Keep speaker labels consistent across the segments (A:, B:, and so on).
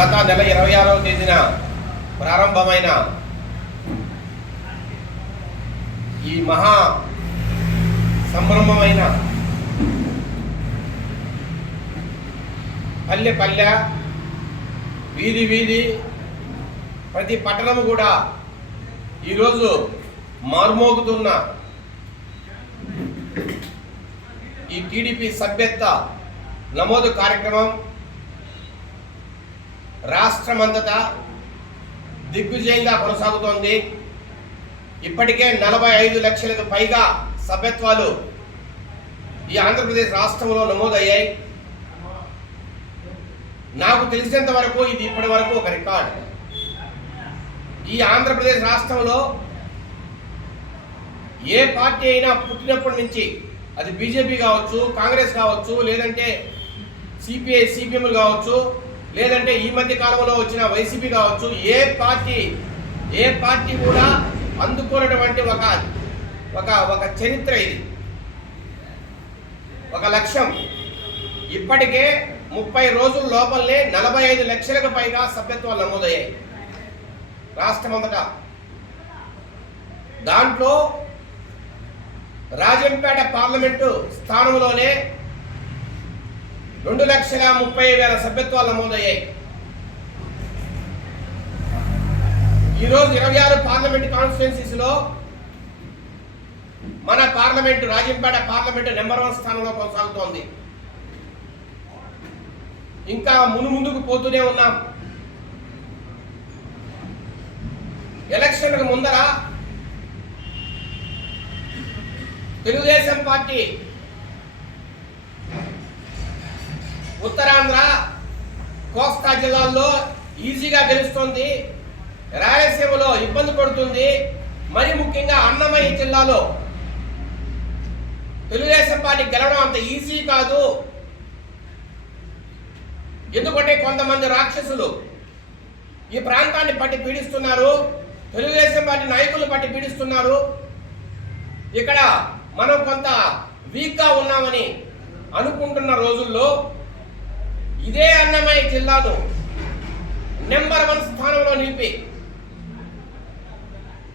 A: గత నెల ఇరవై ఆరవ తేదీన ప్రారంభమైన ఈ మహా సంభ్రమమైన పల్లె పల్లె వీధి వీధి ప్రతి పట్టణము కూడా ఈరోజు మార్మోగుతున్న ఈ టీడీపీ సభ్యత్వ నమోదు కార్యక్రమం రాష్ట్రమంతటా దిగ్విజయంగా కొనసాగుతోంది. ఇప్పటికే నలభై ఐదు లక్షలకు పైగా సభ్యత్వాలు ఈ ఆంధ్రప్రదేశ్ రాష్ట్రంలో నమోదయ్యాయి. నాకు తెలిసినంత వరకు ఇది ఇప్పటి వరకు ఒక రికార్డ్. ఈ ఆంధ్రప్రదేశ్ రాష్ట్రంలో ఏ పార్టీ అయినా పుట్టినప్పటి నుంచి అది బీజేపీ కావచ్చు కాంగ్రెస్ కావచ్చు లేదంటే సిపిఐ సిపిఎంలు కావచ్చు లేదంటే ఈ మధ్య కాలంలో వచ్చిన వైసీపీ కావచ్చు ఏ పార్టీ ఏ పార్టీ కూడా అందుకున్నటువంటి ఒక ఒక ఒక చరిత్ర ఇది. ఒక లక్ష్యం. ఇప్పటికే ముప్పై రోజుల లోపలనే నలభై ఐదు లక్షలకు పైగా సభ్యత్వాలు నమోదయ్యాయి. రాష్ట్రమంతటా. దాంట్లో రాజంపేట పార్లమెంటు స్థానంలోనే రెండు లక్షల ముప్పై వేల సభ్యత్వాలు నమోదయ్యాయి. ఈరోజు ఇరవై ఆరు పార్లమెంట్ కాన్స్టిట్యున్సీస్లో మన parliament Rajampet parliament number one స్థానంలో కొనసాగుతోంది. ఇంకా మును ముందుకు పోతూనే ఉన్నాం. ఎలక్షన్లకు ముందర తెలుగుదేశం పార్టీ ఉత్తరాంధ్ర కోస్తా జిల్లాల్లో ఈజీగా గెలుస్తుంది. రాయలసీమలో ఇబ్బంది పడుతుంది. మరి ముఖ్యంగా అన్నమయ్య జిల్లాలో తెలుగుదేశం పార్టీ గెలవడం అంత ఈజీ కాదు. ఎందుకంటే కొంతమంది రాక్షసులు ఈ ప్రాంతాన్ని పట్టి పీడిస్తున్నారు. తెలుగుదేశం పార్టీ నాయకులు పట్టి పీడిస్తున్నారు. ఇక్కడ మనం కొంత వీక్గా ఉన్నామని అనుకుంటున్న రోజుల్లో ఇదే అన్నమయ్య జిల్లాను నెంబర్ వన్ స్థానంలో నిలిపి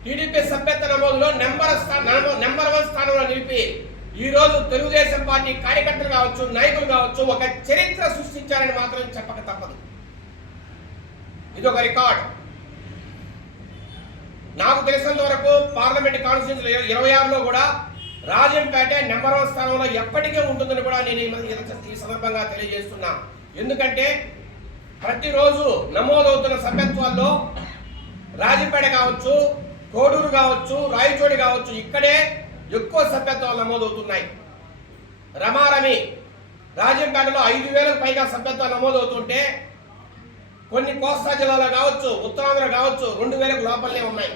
A: టీడీపీ సభ్యత్వ నమోదులో నెంబర్ స్థా- నమో- నెంబర్ వన్ స్థానంలో నిలిపి ఈ రోజు తెలుగుదేశం పార్టీ కార్యకర్తలు కావచ్చు నాయకులు కావచ్చు ఒక చరిత్ర సృష్టించారని మాత్రం చెప్పక తప్పదు. ఇది ఒక రికార్డ్. నాకు తెలిసినంత వరకు పార్లమెంట్ కాన్స్టిట్యూన్సీ ఇరవై ఆరులో కూడా రాజంపేట నెంబర్ వన్ స్థానంలో ఎప్పటికీ ఉంటుందని కూడా నేను ఈ ఈ సందర్భంగా తెలియజేస్తున్నా. ఎందుకంటే ప్రతిరోజు నమోదవుతున్న సభ్యత్వాల్లో రాజంపేట కావచ్చు కోడూరు కావచ్చు రాయచోడి కావచ్చు ఇక్కడే ఎక్కువ సభ్యత్వాలు నమోదవుతున్నాయి. రమారమి రాజంపేటలో ఐదు వేలకు పైగా సభ్యత్వాలు నమోదవుతుంటే కొన్ని కోస్తా జిల్లాలో కావచ్చు ఉత్తరాంధ్ర కావచ్చు రెండు వేలకు లోపలనే ఉన్నాయి.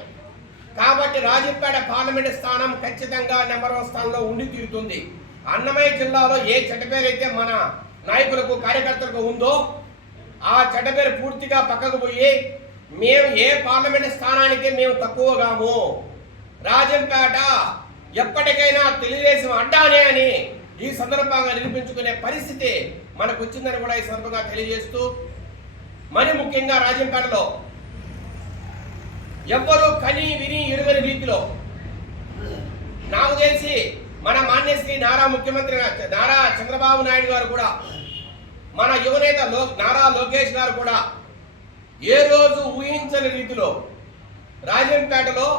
A: కాబట్టి రాజంపేట పార్లమెంట్ స్థానం ఖచ్చితంగా నెంబర్ వన్ స్థానంలో ఉండి తీరుతుంది. అన్నమయ్య జిల్లాలో ఏ చెడ్డ పేరైతే మన నాయకులకు కార్యకర్తలకు ఉందో ఆ చెడ్డ పేరు పూర్తిగా పక్కకు పోయి మేము ఏ పార్లమెంట్ స్థానానికి మేము తక్కువగాము. రాజంపేట ఎప్పటికైనా తెలుగుదేశం అడ్డానే అని ఈ సందర్భంగా నిరూపించుకునే పరిస్థితి మనకు వచ్చిందని కూడా ఈ సందర్భంగా తెలియజేస్తూ మరి ముఖ్యంగా రాజంపేటలో ఎవ్వరూ కని విని ఎరుగని రీతిలో నాకు తెలిసి మన మాన్యశ్రీ నారా ముఖ్యమంత్రి నారా చంద్రబాబు నాయుడు గారు కూడా మన యువనేత లో నారా లోకేష్ గారు కూడా ఏ రోజు ఊహించని రీతిలో రాజంపేటలో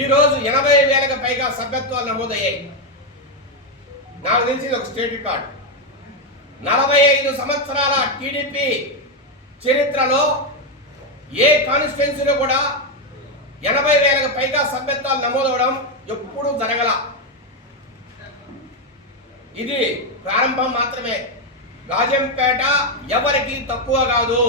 A: ఈ రోజు ఎనభై వేలకు పైగా సభ్యత్వాలు నమోదయ్యాయి. నాకు తెలిసింది ఒక స్టేట్ రికార్డ్. నలభై ఐదు సంవత్సరాల టీడీపీ చరిత్రలో ఏ కాన్స్టిట్యున్సీలో కూడా ఎనభై వేలకు పైగా సభ్యత్వాలు నమోదవడం ఎప్పుడూ జరగల. ఇది ప్రారంభం మాత్రమే. రాజంపేట ఎవరికి తక్కువ కాదు?